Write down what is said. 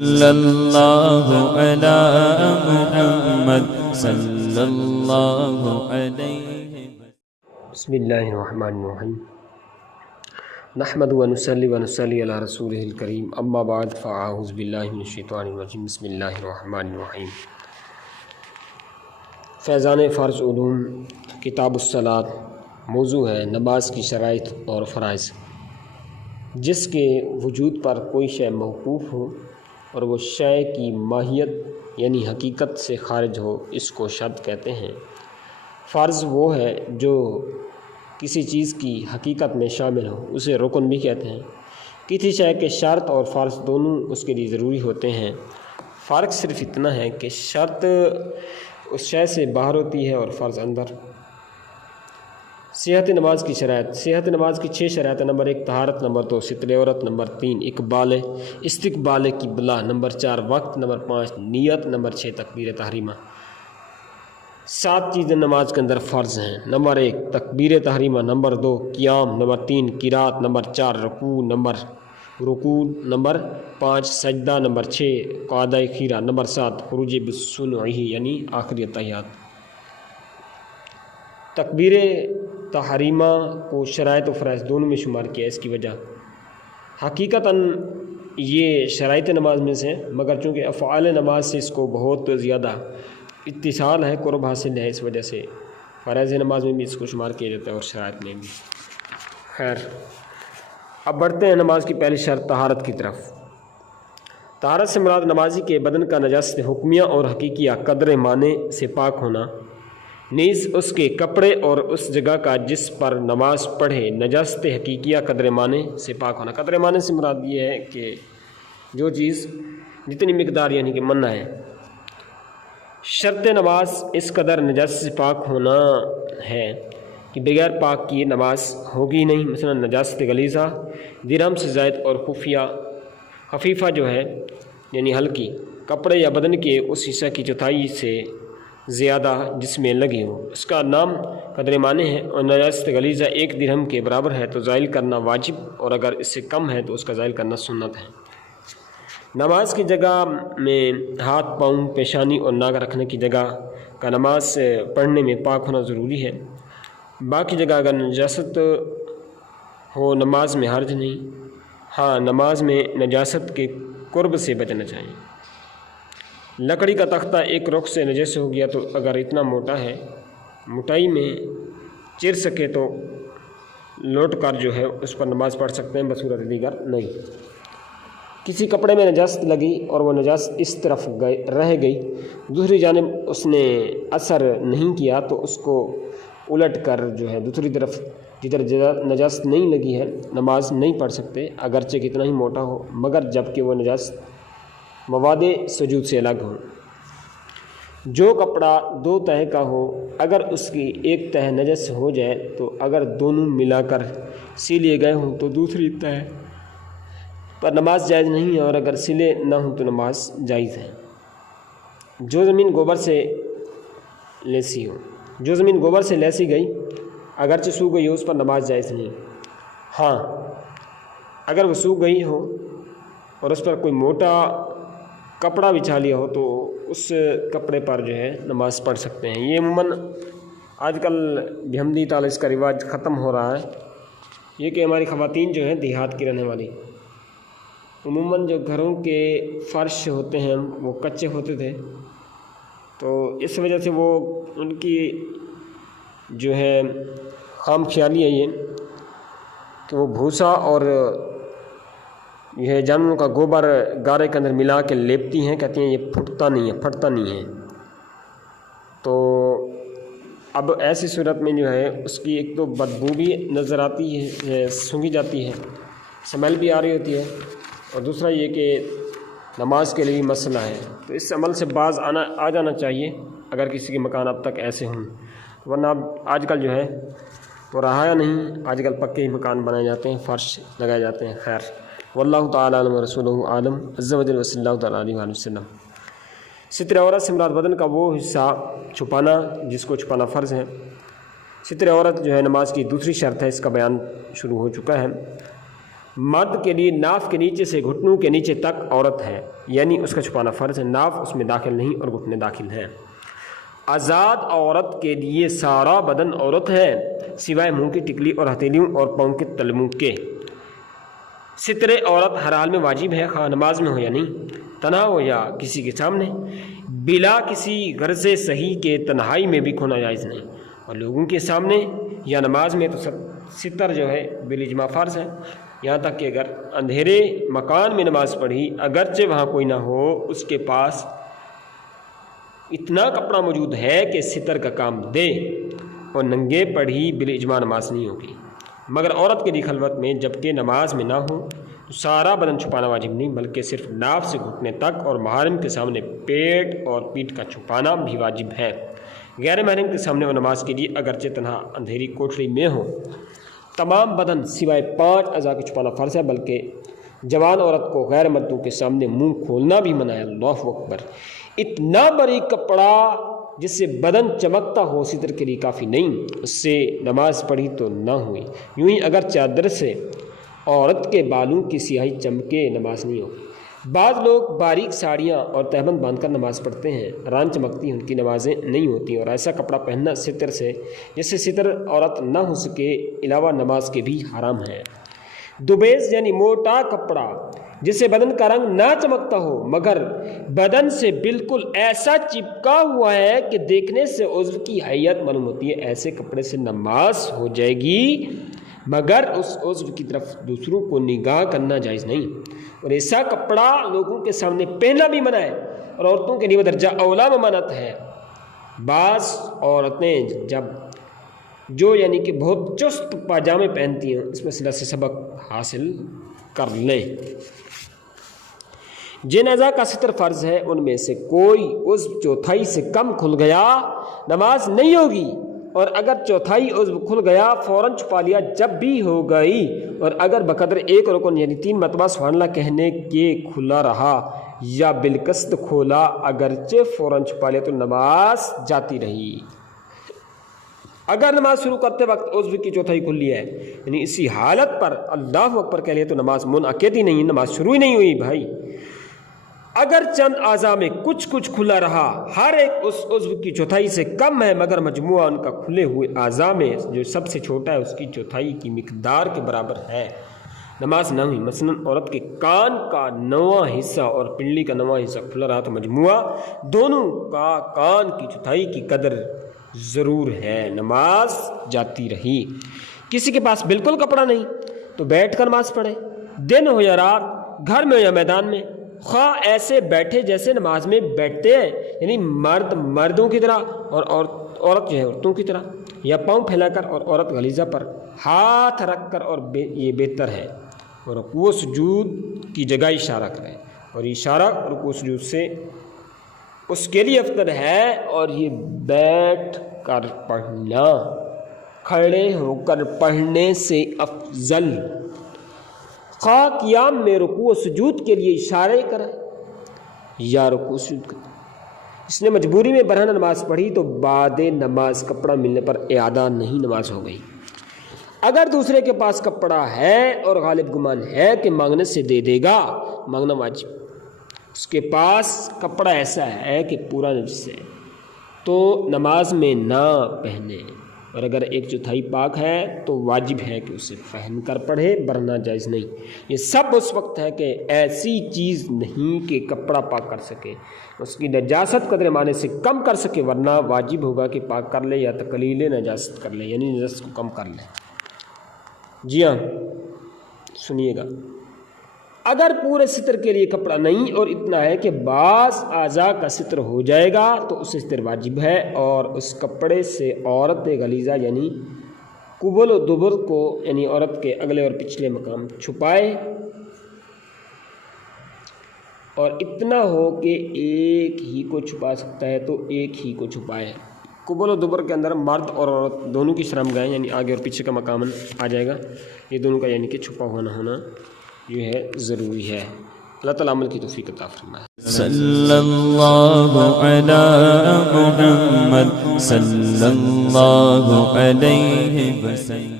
صلی اللہ علی محمد صلی اللہ علیہ بسم اللہ الرحمن الرحیم نحمد ونصلی ونصلی علی رسولہ الکریم اما بعد فاعوذ باللہ من الشیطان الرجیم بسم اللہ الرحمن الرحیم فیضان فرض علوم کتاب الصلاۃ موضوع ہے نماز کی شرائط اور فرائض۔ جس کے وجود پر کوئی شے موقوف ہو اور وہ شے کی ماہیت یعنی حقیقت سے خارج ہو اس کو شرط کہتے ہیں۔ فرض وہ ہے جو کسی چیز کی حقیقت میں شامل ہو، اسے رکن بھی کہتے ہیں۔ کسی شے کے شرط اور فرض دونوں اس کے لیے ضروری ہوتے ہیں۔ فرق صرف اتنا ہے کہ شرط اس شے سے باہر ہوتی ہے اور فرض اندر۔ صحت نماز کی شرائط۔ صحت نماز کی 6 شرائط: نمبر 1 طہارت، نمبر 2 ستر عورت، نمبر 3 استقبال قبلہ، نمبر 4 وقت، نمبر 5 نیت، نمبر 6 تکبیر تحریمہ۔ 7 چیزیں نماز کے اندر فرض ہیں۔ نمبر 1 تکبیر تحریمہ، نمبر 2 قیام، نمبر 3 قرات، نمبر 4 رکوع، نمبر 5 سجدہ، نمبر 6 قعدہ خیرہ، نمبر 7 خروج بسنعہ یعنی آخری اتحیات۔ تکبیر تحریمہ کو شرائط و فرائض دونوں میں شمار کیا ہے۔ اس کی وجہ حقیقتاً یہ شرائط نماز میں سے، مگر چونکہ افعال نماز سے اس کو بہت زیادہ اتصال ہے، قرب حاصل ہے، اس وجہ سے فرائض نماز میں بھی اس کو شمار کیا جاتا ہے اور شرائط میں بھی۔ خیر، اب بڑھتے ہیں نماز کی پہلی شرط طہارت کی طرف۔ طہارت سے مراد نمازی کے بدن کا نجاست حکمیہ اور حقیقیہ قدر معنی سے پاک ہونا، نیز اس کے کپڑے اور اس جگہ کا جس پر نماز پڑھے نجاست حقیقیہ قدر معنی سے پاک ہونا۔ قدر معنی سے مراد یہ ہے کہ جو چیز جتنی مقدار یعنی کہ منع ہے۔ شرط نماز اس قدر نجاست سے پاک ہونا ہے کہ بغیر پاک کیے نماز ہوگی نہیں۔ مثلا نجاست غلیظہ، درہم سے زائد اور خفیفہ جو ہے یعنی ہلکی، کپڑے یا بدن کے اس حصہ کی چوتھائی سے زیادہ جس میں لگی ہو، اس کا نام قدر معنی ہے۔ اور نجاست غلیظہ 1 درہم کے برابر ہے تو زائل کرنا واجب، اور اگر اس سے کم ہے تو اس کا زائل کرنا سنت ہے۔ نماز کی جگہ میں ہاتھ، پاؤں، پیشانی اور ناک رکھنے کی جگہ کا نماز پڑھنے میں پاک ہونا ضروری ہے۔ باقی جگہ اگر نجاست ہو نماز میں حرج نہیں۔ ہاں، نماز میں نجاست کے قرب سے بچنا چاہیے۔ لکڑی کا تختہ ایک رخ سے نجس ہو گیا تو اگر اتنا موٹا ہے موٹائی میں چر سکے تو لوٹ کر جو ہے اس پر نماز پڑھ سکتے ہیں، بصورت دیگر نہیں۔ کسی کپڑے میں نجاست لگی اور وہ نجاست اس طرف رہ گئی، دوسری جانب اس نے اثر نہیں کیا تو اس کو الٹ کر جو ہے دوسری طرف جدھر نجاست نہیں لگی ہے نماز نہیں پڑھ سکتے، اگرچہ کتنا ہی موٹا ہو، مگر جب کہ وہ نجاست مواد سجود سے الگ ہو۔ جو کپڑا 2 تہہ کا ہو، اگر اس کی ایک تہہ نجس ہو جائے تو اگر دونوں ملا کر سی لیے گئے ہوں تو دوسری تہہ پر نماز جائز نہیں ہے، اور اگر سلے نہ ہوں تو نماز جائز ہے۔ جو زمین گوبر سے لیسی گئی اگرچہ سوکھ گئی ہو اس پر نماز جائز نہیں۔ ہاں، اگر وہ سوکھ گئی ہو اور اس پر کوئی موٹا کپڑا بچھا لیا ہو تو اس کپڑے پر جو ہے نماز پڑھ سکتے ہیں۔ یہ عموماً آج کل بحمدی تعالی اس کا رواج ختم ہو رہا ہے۔ یہ کہ ہماری خواتین جو ہیں دیہات کی رہنے والی، عموماً جو گھروں کے فرش ہوتے ہیں وہ کچے ہوتے تھے، تو اس وجہ سے وہ ان کی جو ہے خام خیالی ہے یہ کہ وہ بھوسا اور یہ جانوروں کا گوبر گارے کے اندر ملا کے لیپتی ہیں، کہتی ہیں یہ پھٹتا نہیں ہے۔ تو اب ایسی صورت میں جو ہے اس کی ایک تو بدبو بھی نظر آتی ہے، سونگھی جاتی ہے، سمیل بھی آ رہی ہوتی ہے، اور دوسرا یہ کہ نماز کے لیے مسئلہ ہے۔ تو اس عمل سے باز آ جانا چاہیے اگر کسی کے مکان اب تک ایسے ہوں، ورنہ اب آج کل جو ہے وہ رہا یا نہیں، آج کل پکے ہی مکان بنائے جاتے ہیں، فرش لگائے جاتے ہیں۔ خیر، واللہ تعالیٰ عالم رسولہ عالم عز و جل وصلی اللہ تعالیٰ علیہ وآلہ وسلم۔ ستر عورت سے مراد بدن کا وہ حصہ چھپانا جس کو چھپانا فرض ہے۔ ستر عورت جو ہے نماز کی دوسری شرط ہے، اس کا بیان شروع ہو چکا ہے۔ مرد کے لیے ناف کے نیچے سے گھٹنوں کے نیچے تک عورت ہے، یعنی اس کا چھپانا فرض ہے، ناف اس میں داخل نہیں اور گھٹنے داخل ہیں۔ آزاد عورت کے لیے سارا بدن عورت ہے سوائے منہ کی ٹکلی اور ہتھیلیوں اور پاؤں کے تلوؤں کے۔ ستر عورت ہر حال میں واجب ہے، خواہ نماز میں ہو یا نہیں، تنہا ہو یا کسی کے سامنے، بلا کسی غرض صحیح کے تنہائی میں بھی کھونا جائز نہیں، اور لوگوں کے سامنے یا نماز میں تو ستر جو ہے بالاجماع فرض ہے، یہاں تک کہ اگر اندھیرے مکان میں نماز پڑھی اگرچہ وہاں کوئی نہ ہو، اس کے پاس اتنا کپڑا موجود ہے کہ ستر کا کام دے، اور ننگے پڑھی بالاجماع نماز نہیں ہوگی، مگر عورت کے لیے خلوت میں جبکہ نماز میں نہ ہو تو سارا بدن چھپانا واجب نہیں، بلکہ صرف ناف سے گھٹنے تک اور محرم کے سامنے پیٹ اور پیٹھ کا چھپانا بھی واجب ہے۔ غیر محرم کے سامنے وہ نماز کے لیے اگرچہ تنہا اندھیری کوٹھری میں ہو تمام بدن سوائے 5 اعضاء کے چھپانا فرض ہے، بلکہ جوان عورت کو غیر مردوں کے سامنے منہ کھولنا بھی منع ہے۔ اللہ اکبر! اتنا باریک کپڑا جس سے بدن چمکتا ہو ستر کے لیے کافی نہیں، اس سے نماز پڑھی تو نہ ہوئی۔ یوں ہی اگر چادر سے عورت کے بالوں کی سیاہی چمکے نماز نہیں ہوگی۔ بعض لوگ باریک ساڑیاں اور تہبند باندھ کر نماز پڑھتے ہیں، ران چمکتی ان کی نمازیں نہیں ہوتی، اور ایسا کپڑا پہننا ستر سے جس سے ستر عورت نہ ہو سکے علاوہ نماز کے بھی حرام ہے۔ دوبیز یعنی موٹا کپڑا جس سے بدن کا رنگ نہ چمکتا ہو مگر بدن سے بالکل ایسا چپکا ہوا ہے کہ دیکھنے سے عضو کی حیت معلوم ہوتی ہے، ایسے کپڑے سے نماز ہو جائے گی مگر اس عضو کی طرف دوسروں کو نگاہ کرنا جائز نہیں، اور ایسا کپڑا لوگوں کے سامنے پہننا بھی منع ہے، اور عورتوں کے لیے درجہ اولا ممانعت ہے۔ بعض عورتیں جو یعنی کہ بہت چست پاجامے پہنتی ہیں، اس مسئلہ سے سبق حاصل کر لیں۔ جن اعضاء کا ستر فرض ہے ان میں سے کوئی عضو چوتھائی سے کم کھل گیا نماز نہیں ہوگی، اور اگر چوتھائی عضو کھل گیا فوراً چھپا لیا جب بھی ہو گئی، اور اگر بقدر ایک رکن یعنی 3 مرتبہ سبحان اللہ کہنے کے کھلا رہا یا بالقصد کھولا اگرچہ فوراً چھپا لیا تو نماز جاتی رہی۔ اگر نماز شروع کرتے وقت عضو کی چوتھائی کھلی ہے یعنی اسی حالت پر اللہ اکبر کہہ لیا تو نماز منعقد ہی نہیں، نماز شروع ہی نہیں ہوئی بھائی۔ اگر چند اعضاء میں کچھ کھلا رہا، ہر ایک اس عضو کی چوتھائی سے کم ہے مگر مجموعہ ان کا کھلے ہوئے اعضاء میں جو سب سے چھوٹا ہے اس کی چوتھائی کی مقدار کے برابر ہے، نماز نہ ہوئی۔ مثلا عورت کے کان کا 9واں حصہ اور پنڈلی کا 9واں حصہ کھلا رہا تو مجموعہ دونوں کا کان کی چوتھائی کی قدر ضرور ہے، نماز جاتی رہی۔ کسی کے پاس بالکل کپڑا نہیں تو بیٹھ کر نماز پڑھے، دن ہو یا رات، گھر میں ہو یا میدان میں، خواہ ایسے بیٹھے جیسے نماز میں بیٹھتے ہیں یعنی مرد مردوں کی طرح اور عورت جو ہے عورتوں کی طرح، یا پاؤں پھیلا کر اور عورت غلیظہ پر ہاتھ رکھ کر، اور یہ بہتر ہے، اور رکوع و سجود کی جگہ اشارہ کرے، اور اشارہ رکوع و سجود سے اس کے لیے افضل ہے، اور یہ بیٹھ کر پڑھنا کھڑے ہو کر پڑھنے سے افضل۔ خواہ قیام میں رکوع و سجود کے لیے اشارے کرے یا رکوع و سجود کرے۔ اس نے مجبوری میں برہنہ نماز پڑھی تو بعد نماز کپڑا ملنے پر اعادہ نہیں، نماز ہو گئی۔ اگر دوسرے کے پاس کپڑا ہے اور غالب گمان ہے کہ مانگنے سے دے دے گا، مانگنا واجب۔ اس کے پاس کپڑا ایسا ہے کہ پورا نجس ہے تو نماز میں نہ پہنے، اور اگر 1/4 پاک ہے تو واجب ہے کہ اسے پہن کر پڑھے، ورنہ جائز نہیں۔ یہ سب اس وقت ہے کہ ایسی چیز نہیں کہ کپڑا پاک کر سکے، اس کی نجاست قدر مانے سے کم کر سکے، ورنہ واجب ہوگا کہ پاک کر لے یا تقلیل نجاست کر لے، یعنی نجاست کو کم کر لے۔ جی ہاں سنیے گا، اگر پورے ستر کے لیے کپڑا نہیں اور اتنا ہے کہ بعض اعضاء کا ستر ہو جائے گا تو اسے ستر واجب ہے، اور اس کپڑے سے عورت غلیظہ یعنی قبل و دبر کو یعنی عورت کے اگلے اور پچھلے مقام چھپائے، اور اتنا ہو کہ ایک ہی کو چھپا سکتا ہے تو ایک ہی کو چھپائے۔ قبل و دبر کے اندر مرد اور عورت دونوں کی شرم گاہیں یعنی آگے اور پیچھے کا مقام آ جائے گا، یہ دونوں کا یعنی کہ چھپا ہونا یہ ہے ضروری ہے۔ اللہ تعالیٰ عمل کی توفیق عطا فرمائے۔ صلی اللہ علی محمد صلی اللہ علیہ وسلم۔